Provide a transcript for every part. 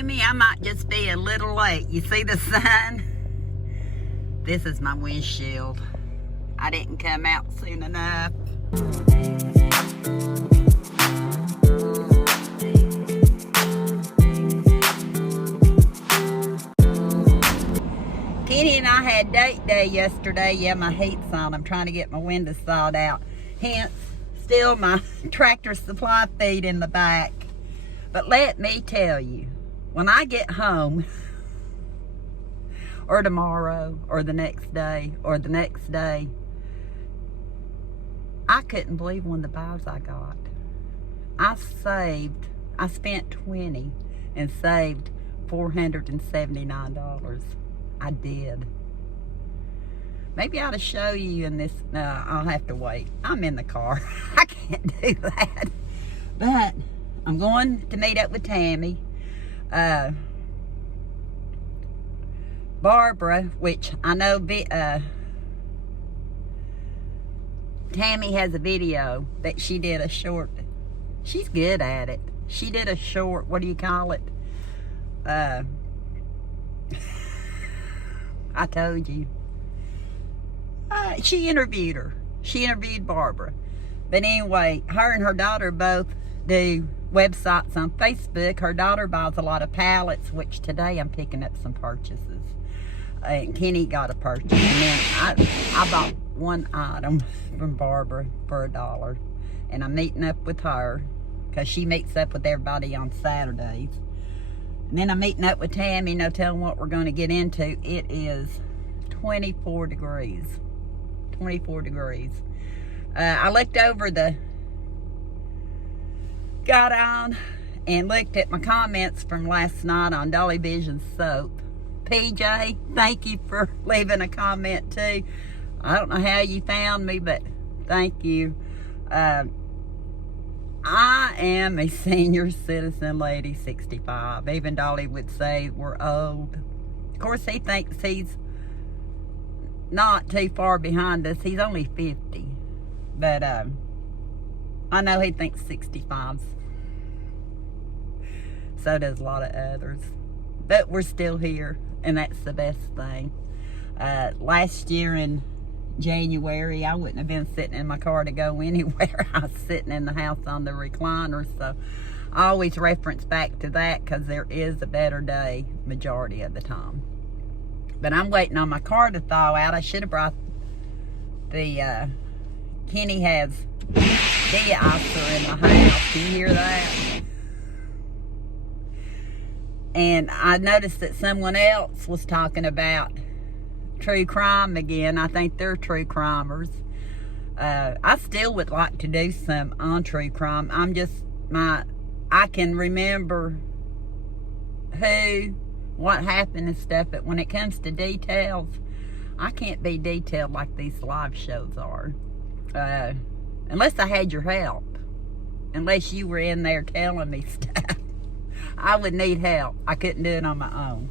Tammy, I might just be a little late. You see the sign? This is my windshield. I didn't come out soon enough. Kenny and I had date day yesterday. Yeah, my heat's on. I'm trying to get my windows thawed out. Hence, still my Tractor Supply feed in the back. But let me tell you, when I get home, or tomorrow, or the next day, or the next day, I couldn't believe one of the buys I got. I spent $20 and saved $479. I did. Maybe I ought to show you in this. No, I'll have to wait. I'm in the car. I can't do that. But I'm going to meet up with Tammy. Barbara, which I know Tammy has a video that she did a short. She's good at it. She did a short, what do you call it? I told you. She interviewed her. She interviewed Barbara. But anyway, her and her daughter both do websites on Facebook. Her daughter buys a lot of pallets, which today I'm picking up some purchases. And Kenny got a purchase. And then I bought one item from Barbara for $1. And I'm meeting up with her because she meets up with everybody on Saturdays. And then I'm meeting up with Tammy, no telling what we're going to get into. It is 24 degrees. 24 degrees. I looked over got on and looked at my comments from last night on Dolly Vision soap. PJ, thank you for leaving a comment too. I don't know how you found me, but thank you. I am a senior citizen lady, 65. Even Dolly would say we're old. Of course, he thinks he's not too far behind us. He's only 50. But I know he thinks 65's. So does a lot of others. But we're still here, and that's the best thing. Last year in January, I wouldn't have been sitting in my car to go anywhere. I was sitting in the house on the recliner, so I always reference back to that because there is a better day majority of the time. But I'm waiting on my car to thaw out. I should have brought the Kenny has de-icer in the house. Can you hear that? And I noticed that someone else was talking about true crime again. I think they're true crimers. I still would like to do some on true crime. I can remember what happened and stuff, but when it comes to details, I can't be detailed like these live shows are. Unless I had your help. Unless you were in there telling me stuff. I would need help. I couldn't do it on my own.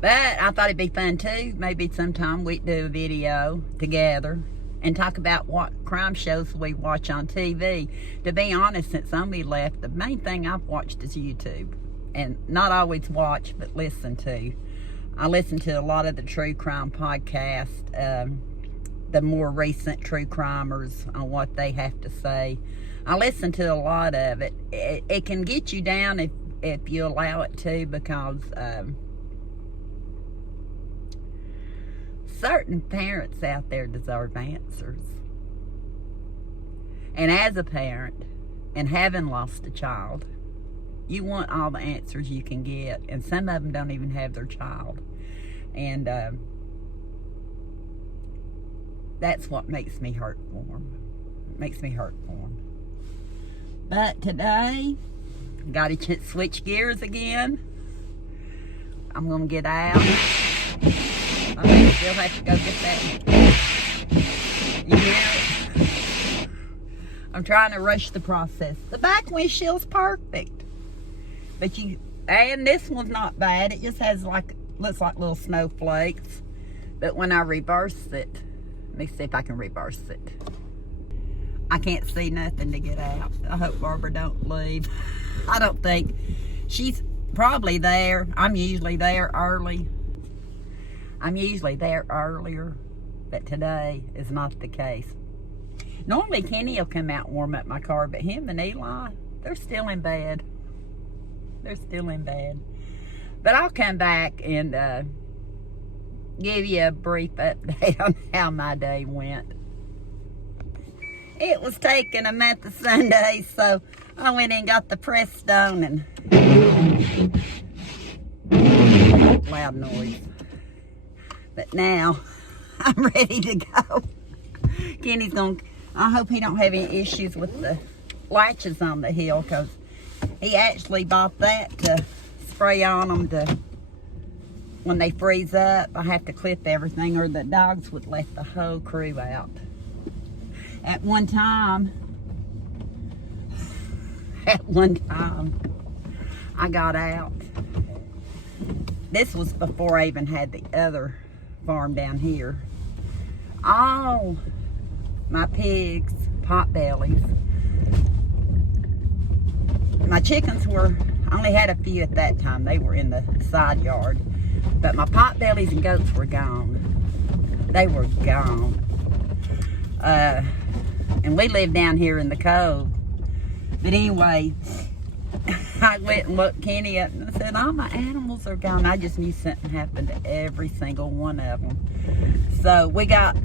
But I thought it'd be fun too. Maybe sometime we'd do a video together and talk about what crime shows we watch on TV. To be honest, since Omi left, the main thing I've watched is YouTube. And not always watch, but listen to. I listen to a lot of the true crime podcasts, the more recent true crimers on what they have to say. I listen to a lot of it. It can get you down if you allow it to, because certain parents out there deserve answers. And as a parent, and having lost a child, you want all the answers you can get. And some of them don't even have their child. And that's what makes me hurt for them. Makes me hurt for them. But today, got to switch gears again. I'm going to get out. I may still have to go get that. You hear it? I'm trying to rush the process. The back windshield's perfect. But and this one's not bad. It just has looks like little snowflakes. But when I reverse it, let me see if I can reverse it. I can't see nothing to get out. I hope Barbara don't leave. I don't think. probably there. I'm usually there early. I'm usually there earlier, but today is not the case. Normally Kenny will come out and warm up my car, but him and Eli, they're still in bed. They're still in bed. But I'll come back and give you a brief update on how my day went. It was taking a month of Sundays, so I went and got the Prestone and loud noise. But now I'm ready to go. Kenny's gonna, I hope he don't have any issues with the latches on the hill, because he actually bought that to spray on them to, when they freeze up. I have to clip everything or the dogs would let the whole crew out. At one time, I got out. This was before I even had the other farm down here. All my pigs, potbellies. My chickens were, I only had a few at that time. They were in the side yard. But my potbellies and goats were gone. They were gone. And we lived down here in the cove. But anyway, I went and looked Kenny up and I said, all my animals are gone. I just knew something happened to every single one of them. So we got,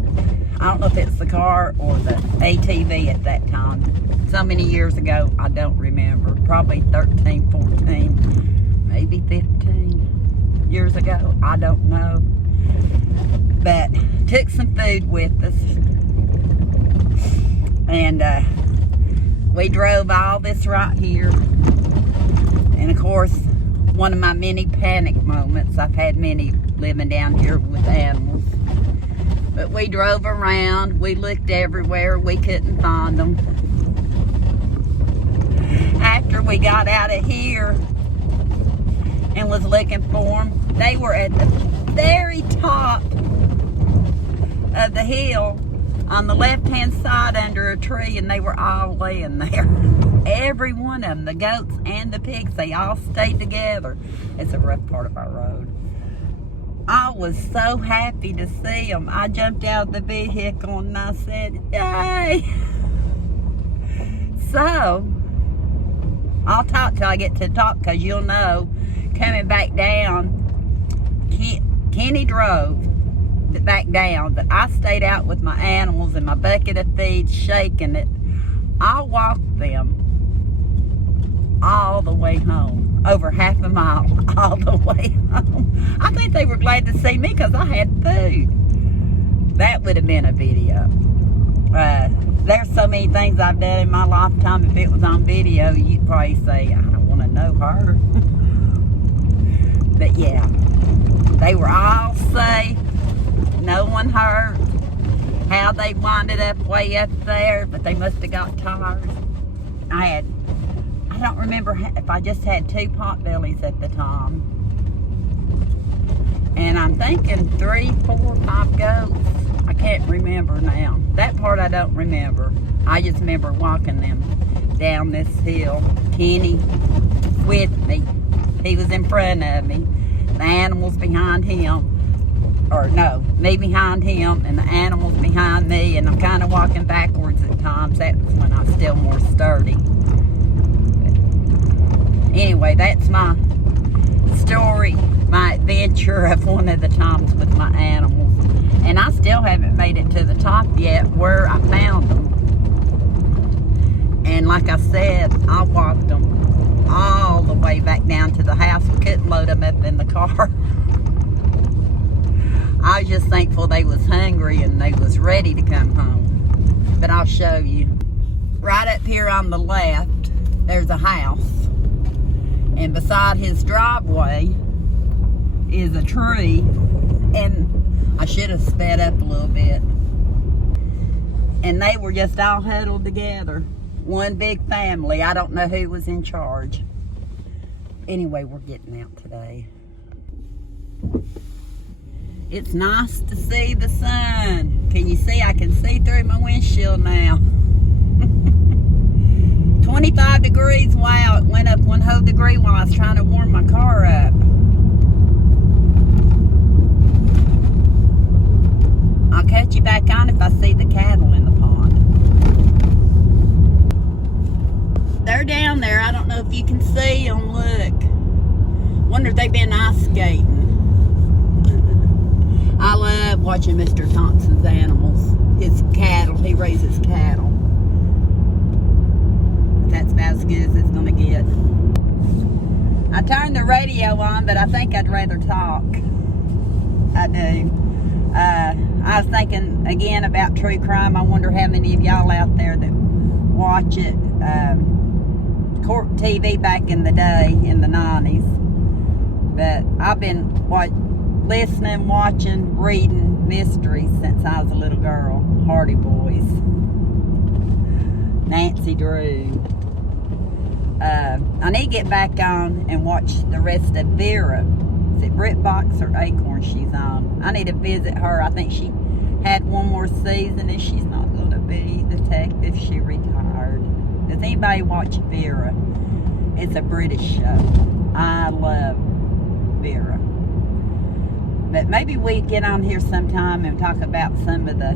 I don't know if it's the car or the ATV at that time. So many years ago, I don't remember. Probably 13, 14, maybe 15 years ago. I don't know. But took some food with us. And we drove all this right here. And of course, one of my many panic moments, I've had many living down here with animals. But we drove around, we looked everywhere, we couldn't find them. After we got out of here and was looking for them, they were at the very top of the hill on the left-hand side under a tree, and they were all laying there. Every one of them, the goats and the pigs, they all stayed together. It's a rough part of our road. I was so happy to see them. I jumped out of the vehicle and I said, yay! So, I'll talk till I get to the top, because you'll know, coming back down, Kenny drove back down, but I stayed out with my animals and my bucket of feed, shaking it. I walked them all the way home, over half a mile, all the way home. I think they were glad to see me because I had food. That would have been a video. There's so many things I've done in my lifetime. If it was on video, you'd probably say, I don't want to know her. But yeah, they were all safe. No one hurt. How they winded up way up there, but they must have got tired. I don't remember if I just had 2 potbellies at the time. And I'm thinking 3, 4, 5 goats. I can't remember now. That part I don't remember. I just remember walking them down this hill. Kenny with me. He was in front of me. The animals behind him. Or no, me behind him and the animals behind me, and I'm kind of walking backwards at times. That's when I'm still more sturdy. But anyway, that's my story, my adventure of one of the times with my animals. And I still haven't made it to the top yet where I found them. And like I said, I walked them all the way back down to the house. We couldn't load them up in the car. I was just thankful they was hungry and they was ready to come home. But I'll show you. Right up here on the left, there's a house. And beside his driveway is a tree. And I should have sped up a little bit. And they were just all huddled together. One big family. I don't know who was in charge. Anyway, we're getting out today. It's nice to see the sun. Can you see? I can see through my windshield now. 25 degrees. Wow, it went up 1 whole degree while I was trying to warm my car up. I'll catch you back on if I see the cattle in the pond. They're down there. I don't know if you can see them. Look. Wonder if they've been ice skating. I love watching Mr. Thompson's animals. His cattle. He raises cattle. But that's about as good as it's going to get. I turned the radio on, but I think I'd rather talk. I do. I was thinking again about true crime. I wonder how many of y'all out there that watch it. Court TV back in the day, in the 90s. But I've been listening, watching, reading mysteries since I was a little girl. Hardy Boys. Nancy Drew. I need to get back on and watch the rest of Vera. Is it BritBox or Acorn she's on? I need to visit her. I think she had one more season and she's not going to be detective. She retired. Does anybody watch Vera? It's a British show. I love Vera. But maybe we get on here sometime and talk about some of the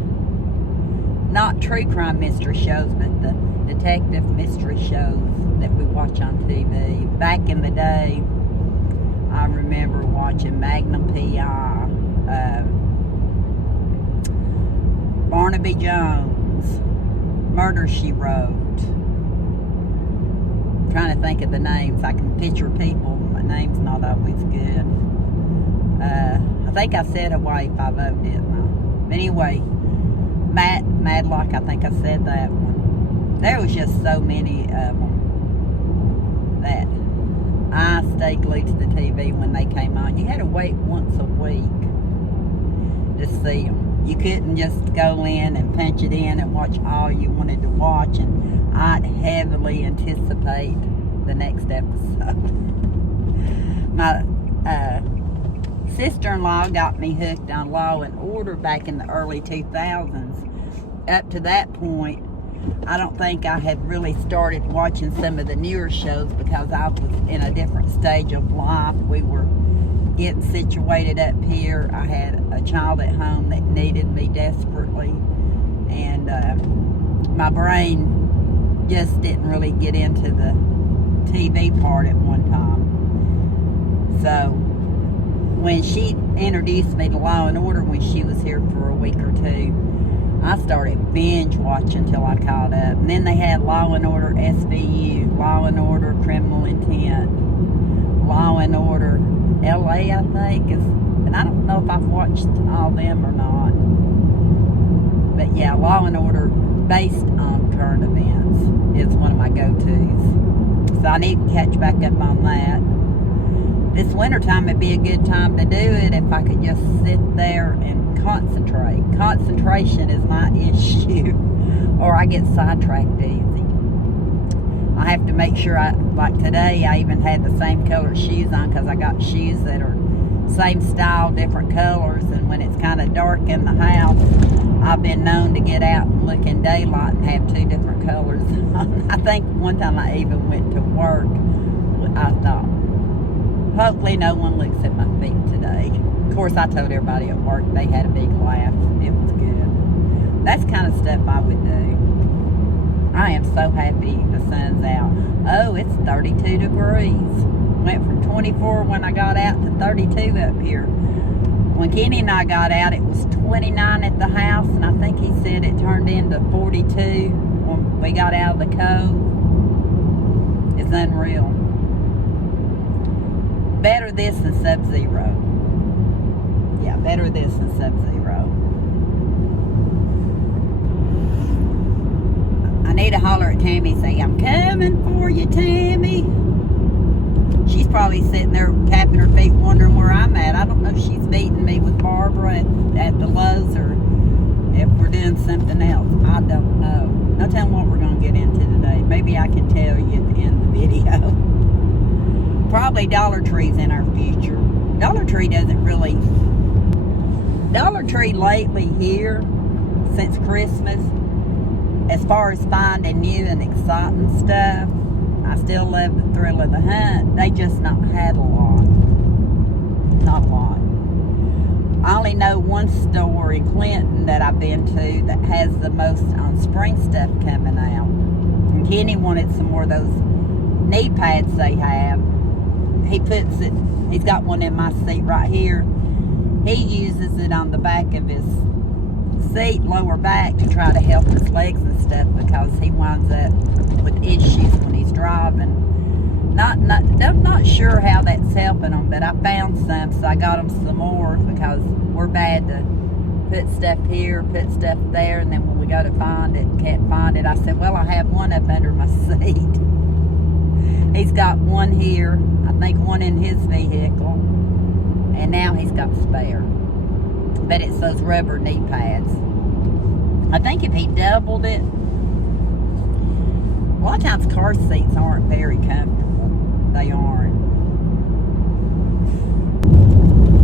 not true crime mystery shows, but the detective mystery shows that we watch on TV. Back in the day, I remember watching Magnum P.I., Barnaby Jones, Murder, She Wrote. I'm trying to think of the names. I can picture people. My name's not always good. I think I said Hawaii 5-0, didn't I? But anyway, Madlock, I think I said that one. There was just so many of them that I stayed glued to the TV when they came on. You had to wait once a week to see them. You couldn't just go in and punch it in and watch all you wanted to watch, and I'd heavily anticipate the next episode. My sister-in-law got me hooked on Law and Order back in the early 2000s. Up to that point, I don't think I had really started watching some of the newer shows because I was in a different stage of life. We were getting situated up here. I had a child at home that needed me desperately, and my brain just didn't really get into the TV part at one time. So when she introduced me to Law and Order when she was here for a week or two, I started binge watching till I caught up. And then they had Law and Order SVU, Law and Order Criminal Intent, Law and Order LA, I think. And I don't know if I've watched all them or not. But yeah, Law and Order based on current events is one of my go-tos. So I need to catch back up on that. This wintertime would be a good time to do it if I could just sit there and concentrate. Concentration is my issue, or I get sidetracked easy. I have to make sure like today, I even had the same color shoes on because I got shoes that are same style, different colors, and when it's kind of dark in the house, I've been known to get out and look in daylight and have 2 different colors on. I think one time I even went to work. I thought, hopefully no one looks at my feet today. Of course, I told everybody at work. They had a big laugh. It was good. That's kind of stuff I would do. I am so happy the sun's out. Oh, it's 32 degrees. Went from 24 when I got out to 32 up here. When Kenny and I got out, it was 29 at the house, and I think he said it turned into 42 when we got out of the cove. It's unreal. Better this than Sub-Zero. Yeah, better this than Sub-Zero. I need to holler at Tammy and say, I'm coming for you, Tammy. She's probably sitting there tapping her feet wondering where I'm at. I don't know if she's meeting me with Barbara at the Lowe's or if we're doing something else. I don't know. No telling what we're going to get into today. Maybe I can tell you at the end of the video. Probably Dollar Tree's in our future. Dollar Tree doesn't really... Dollar Tree lately here, since Christmas, as far as finding new and exciting stuff, I still love the thrill of the hunt. They just not had a lot. Not a lot. I only know one store in Clinton that I've been to that has the most on spring stuff coming out. And Kenny wanted some more of those knee pads they have. He puts it, he's got one in my seat right here. He uses it on the back of his seat, lower back, to try to help his legs and stuff because he winds up with issues when he's driving. I'm not sure how that's helping him, but I found some, so I got him some more because we're bad to put stuff here, put stuff there, and then when we go to find it, can't find it. I said, well, I have one up under my seat. He's got one here, I think one in his vehicle, and now he's got spare. But it's those rubber knee pads. I think if he doubled it, a lot of times car seats aren't very comfortable. They aren't.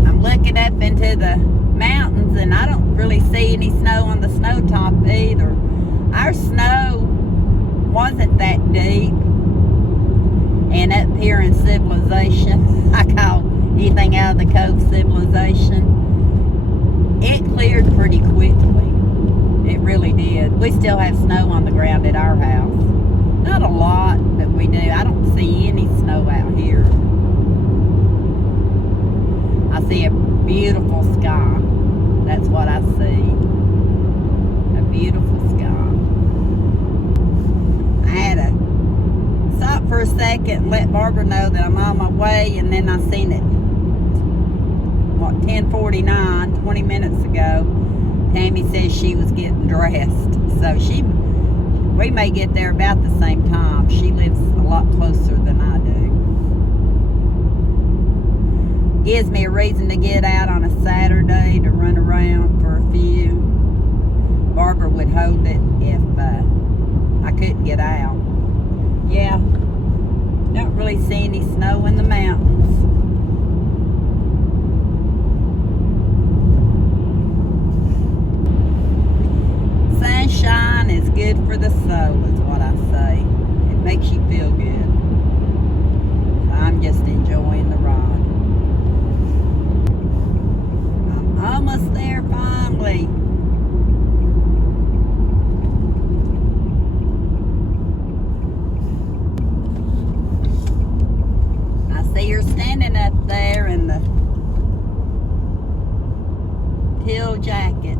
I'm looking up into the mountains and I don't really see any snow on the snow top either. Our snow wasn't that deep. And up here in civilization, I call anything out of the cove civilization, it cleared pretty quickly. It really did. We still have snow on the ground at our house. Not a lot, but we do. I don't see any snow out here. I see a beautiful sky. That's what I see. A beautiful sky. I had to stop for a second and let Barbara know that I'm on my way, and then I seen it, 10:49, 20 minutes ago. Tammy says she was getting dressed. So we may get there about the same time. She lives a lot closer than I do. Gives me a reason to get out on a Saturday to run around for a few. Barbara would hold it if I couldn't get out. Yeah, don't really see any snow in the mountains. Sunshine is good for the soul, is what I say. It makes you feel good. I'm just enjoying the ride. I'm almost there finally. I see her standing up there in the teal jacket.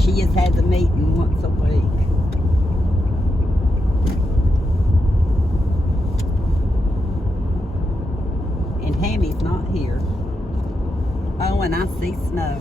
She just has a meeting once a week. And Tammy's not here. Oh, and I see snow.